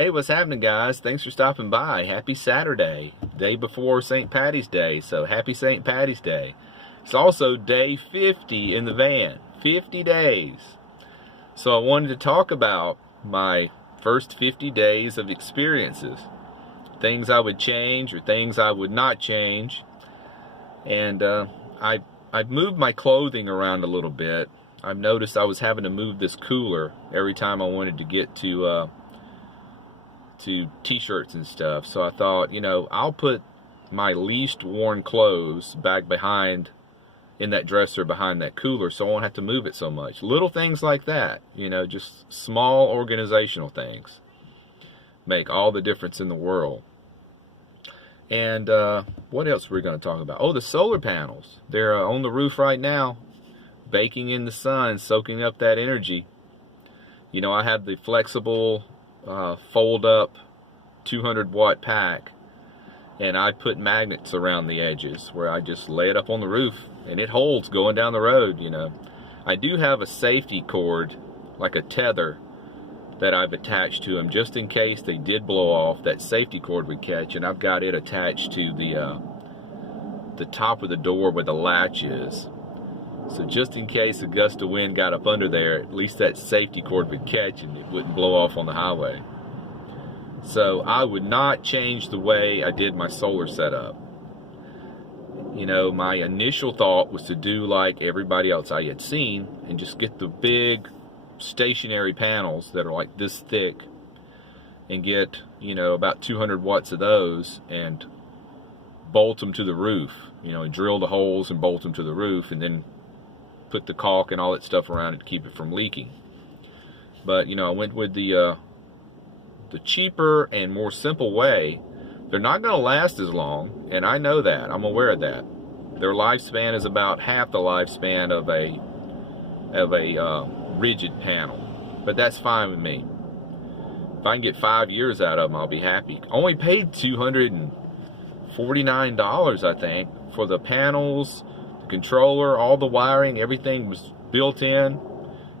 Hey, what's happening, guys? Thanks for stopping by. Happy Saturday, day before St. Patty's Day, so happy St. Patty's Day. It's also day 50 in the van, 50 days. So I wanted to talk about my first 50 days of experiences, things I would change or things I would not change. And I've moved my clothing around a little bit. I've noticed I was having to move this cooler every time I wanted to get to t-shirts and stuff. So I thought, I'll put my least worn clothes back behind in that dresser behind that cooler so I won't have to move it so much. Little things like that, just small organizational things make all the difference in the world. And what else were we going to talk about? Oh, the solar panels. They're on the roof right now, baking in the sun, soaking up that energy. I have the flexible fold up 200 watt pack, and I put magnets around the edges where I just lay it up on the roof and it holds going down the road. I do have a safety cord, like a tether, that I've attached to them just in case they did blow off. That safety cord would catch, and I've got it attached to the top of the door where the latch is. So just in case a gust of wind got up under there, at least that safety cord would catch and it wouldn't blow off on the highway. So I would not change the way I did my solar setup. My initial thought was to do like everybody else I had seen and just get the big stationary panels that are like this thick and get, about 200 watts of those and bolt them to the roof, and drill the holes and bolt them to the roof, and then put the caulk and all that stuff around it to keep it from leaking. But I went with the cheaper and more simple way. They're not going to last as long, and I know that. I'm aware of that. Their lifespan is about half the lifespan of a rigid panel, but that's fine with me. If I can get 5 years out of them, I'll be happy. Only paid $249, I think, for the panels, controller, all the wiring, everything was built in.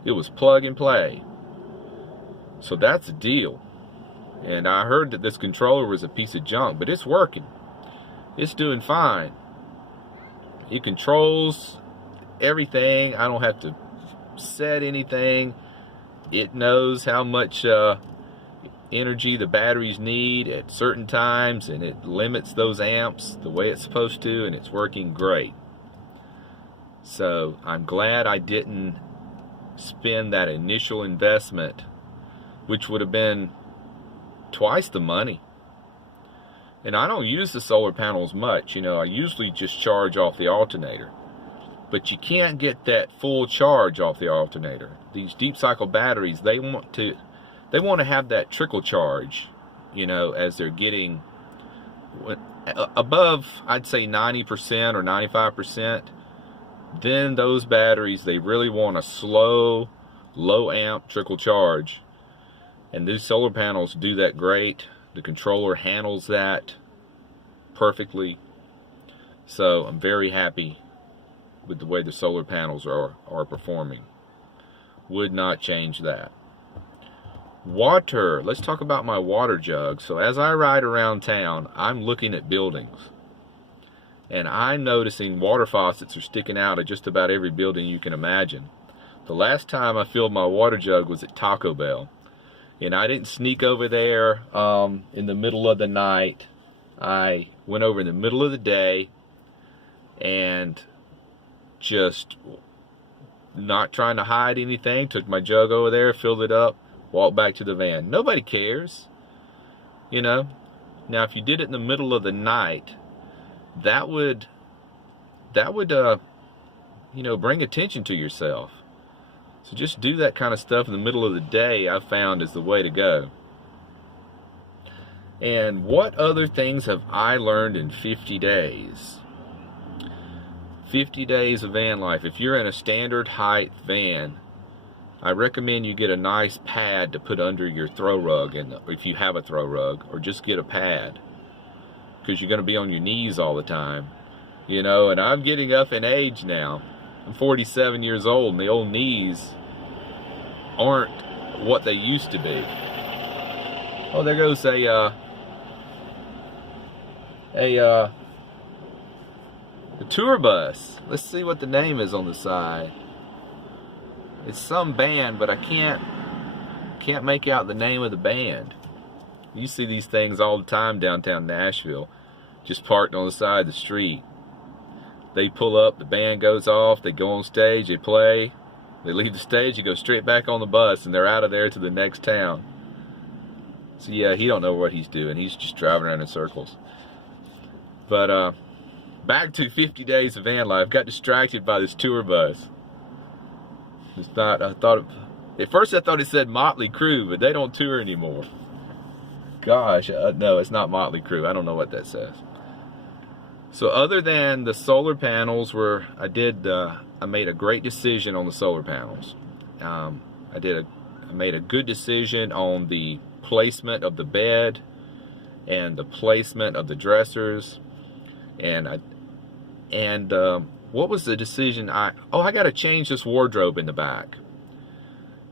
It was plug and play. So that's a deal. And I heard that this controller was a piece of junk, but it's working. It's doing fine. It controls everything. I don't have to set anything. It knows how much energy the batteries need at certain times, and it limits those amps the way it's supposed to, and it's working great. So I'm glad I didn't spend that initial investment, which would have been twice the money. And I don't use the solar panels much. I usually just charge off the alternator. But you can't get that full charge off the alternator. These deep cycle batteries, they want to have that trickle charge, as they're getting above, I'd say 90% or 95%. Then those batteries, they really want a slow, low amp trickle charge. And these solar panels do that great. The controller handles that perfectly. So I'm very happy with the way the solar panels are performing. Would not change that. Water. Let's talk about my water jug. So as I ride around town, I'm looking at buildings. And I'm noticing water faucets are sticking out of just about every building you can imagine. The last time I filled my water jug was at Taco Bell. And I didn't sneak over there in the middle of the night. I went over in the middle of the day and just not trying to hide anything. Took my jug over there, filled it up, walked back to the van. Nobody cares. Now, if you did it in the middle of the night, that would bring attention to yourself. So just do that kind of stuff in the middle of the day, I've found, is the way to go. And what other things have I learned in 50 days? 50 days of van life. If you're in a standard height van, I recommend you get a nice pad to put under your throw rug, and if you have a throw rug, or just get a pad, because you're going to be on your knees all the time. And I'm getting up in age now. I'm 47 years old, and the old knees aren't what they used to be. Oh, there goes a tour bus. Let's see what the name is on the side. It's some band, but I can't make out the name of the band. You see these things all the time downtown Nashville, just parked on the side of the street. They pull up, the band goes off, they go on stage, they play, they leave the stage, you go straight back on the bus, and they're out of there to the next town. So yeah, he don't know what he's doing. He's just driving around in circles. But back to 50 days of van life. Got distracted by this tour bus. At first I thought it said Motley Crue, but they don't tour anymore. Gosh, no, it's not Motley Crue. I don't know what that says. So other than the solar panels, I made a great decision on the solar panels. I made a good decision on the placement of the bed and the placement of the dressers, and what was the decision? I got to change this wardrobe in the back.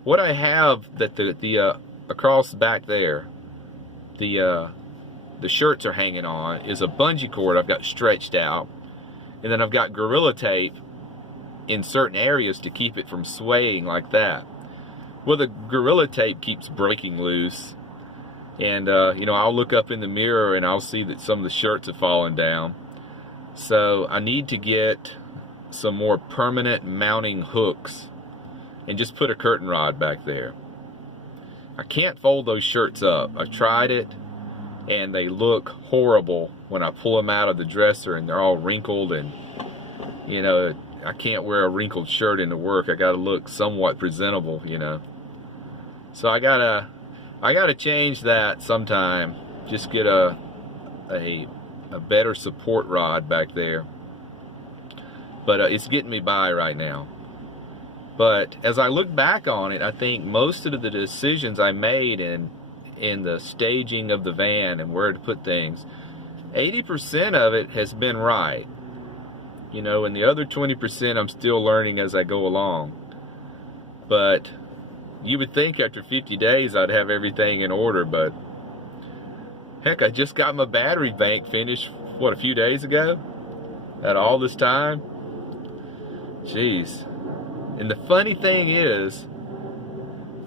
What I have that the across back there, the shirts are hanging on, is a bungee cord I've got stretched out, and then I've got Gorilla Tape in certain areas to keep it from swaying like that. Well, the Gorilla Tape keeps breaking loose, and you know, I'll look up in the mirror and I'll see that some of the shirts have fallen down. So I need to get some more permanent mounting hooks and just put a curtain rod back there. I can't fold those shirts up. I tried it, and they look horrible when I pull them out of the dresser, and they're all wrinkled, and you know, I can't wear a wrinkled shirt into work. I gotta look somewhat presentable, you know. So I gotta change that sometime. Just get a better support rod back there. But it's getting me by right now. But as I look back on it, I think most of the decisions I made in the staging of the van and where to put things, 80% of it has been right. You know, and the other 20% I'm still learning as I go along. But you would think after 50 days I'd have everything in order, but heck, I just got my battery bank finished, what, a few days ago? At all this time? Jeez. And the funny thing is,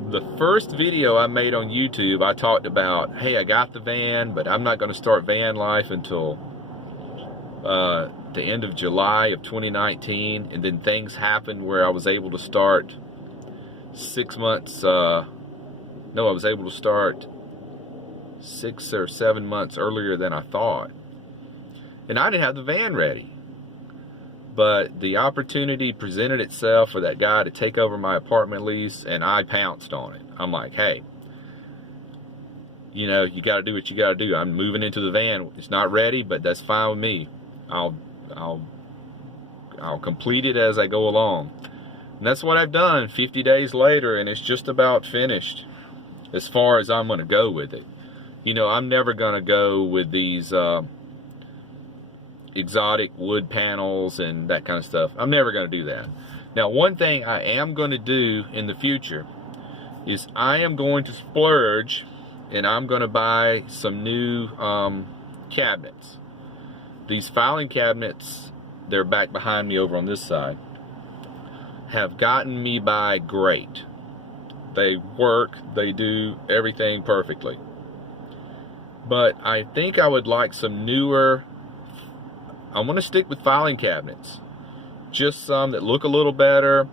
the first video I made on YouTube, I talked about, hey, I got the van, but I'm not going to start van life until the end of July of 2019. And then things happened where I was able to start 6 months, I was able to start 6 or 7 months earlier than I thought. And I didn't have the van ready. But the opportunity presented itself for that guy to take over my apartment lease, and I pounced on it. I'm like, hey, you know, you got to do what you got to do. I'm moving into the van. It's not ready, but that's fine with me. I'll complete it as I go along. And that's what I've done 50 days later, and it's just about finished as far as I'm going to go with it. You know, I'm never going to go with these exotic wood panels and that kind of stuff. I'm never going to do that. Now, one thing I am going to do in the future is I am going to splurge, and I'm going to buy some new cabinets. These filing cabinets, they're back behind me over on this side, have gotten me by great. They work, they do everything perfectly. But I think I would like some newer, I'm going to stick with filing cabinets. Just some that look a little better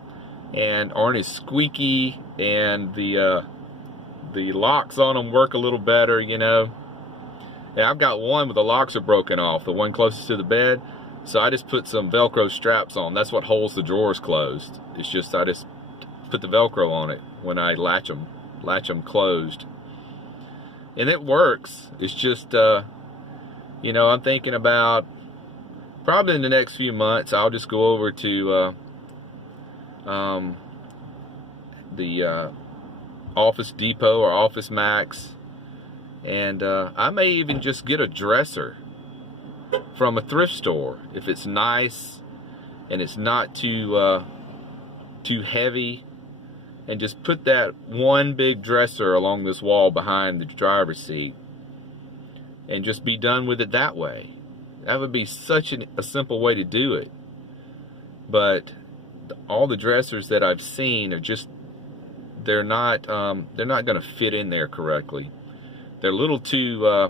and aren't as squeaky, and the locks on them work a little better, you know. And I've got one where the locks are broken off, the one closest to the bed. So I just put some Velcro straps on. That's what holds the drawers closed. It's just I just put the Velcro on it when I latch them closed. And it works. It's just, you know, I'm thinking about probably in the next few months, I'll just go over to the Office Depot or Office Max, and I may even just get a dresser from a thrift store if it's nice and it's not too heavy and just put that one big dresser along this wall behind the driver's seat and just be done with it that way. That would be such a simple way to do it. But all the dressers that I've seen are just, they're not going to fit in there correctly. They're a little too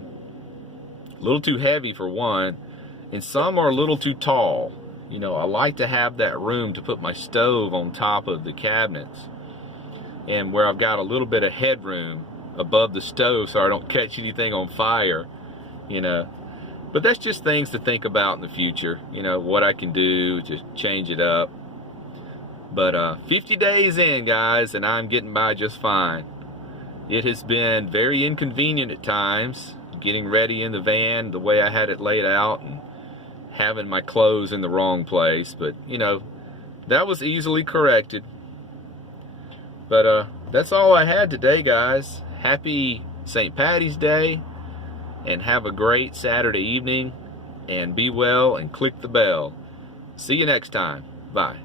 heavy for one, and some are a little too tall. You know, I like to have that room to put my stove on top of the cabinets, and where I've got a little bit of headroom above the stove so I don't catch anything on fire, you know. But that's just things to think about in the future, you know, what I can do to change it up. But 50 days in, guys, and I'm getting by just fine. It has been very inconvenient at times, getting ready in the van the way I had it laid out and having my clothes in the wrong place. But, you know, that was easily corrected. But that's all I had today, guys. Happy St. Paddy's Day, and have a great Saturday evening, and be well and click the bell. See you next time. Bye.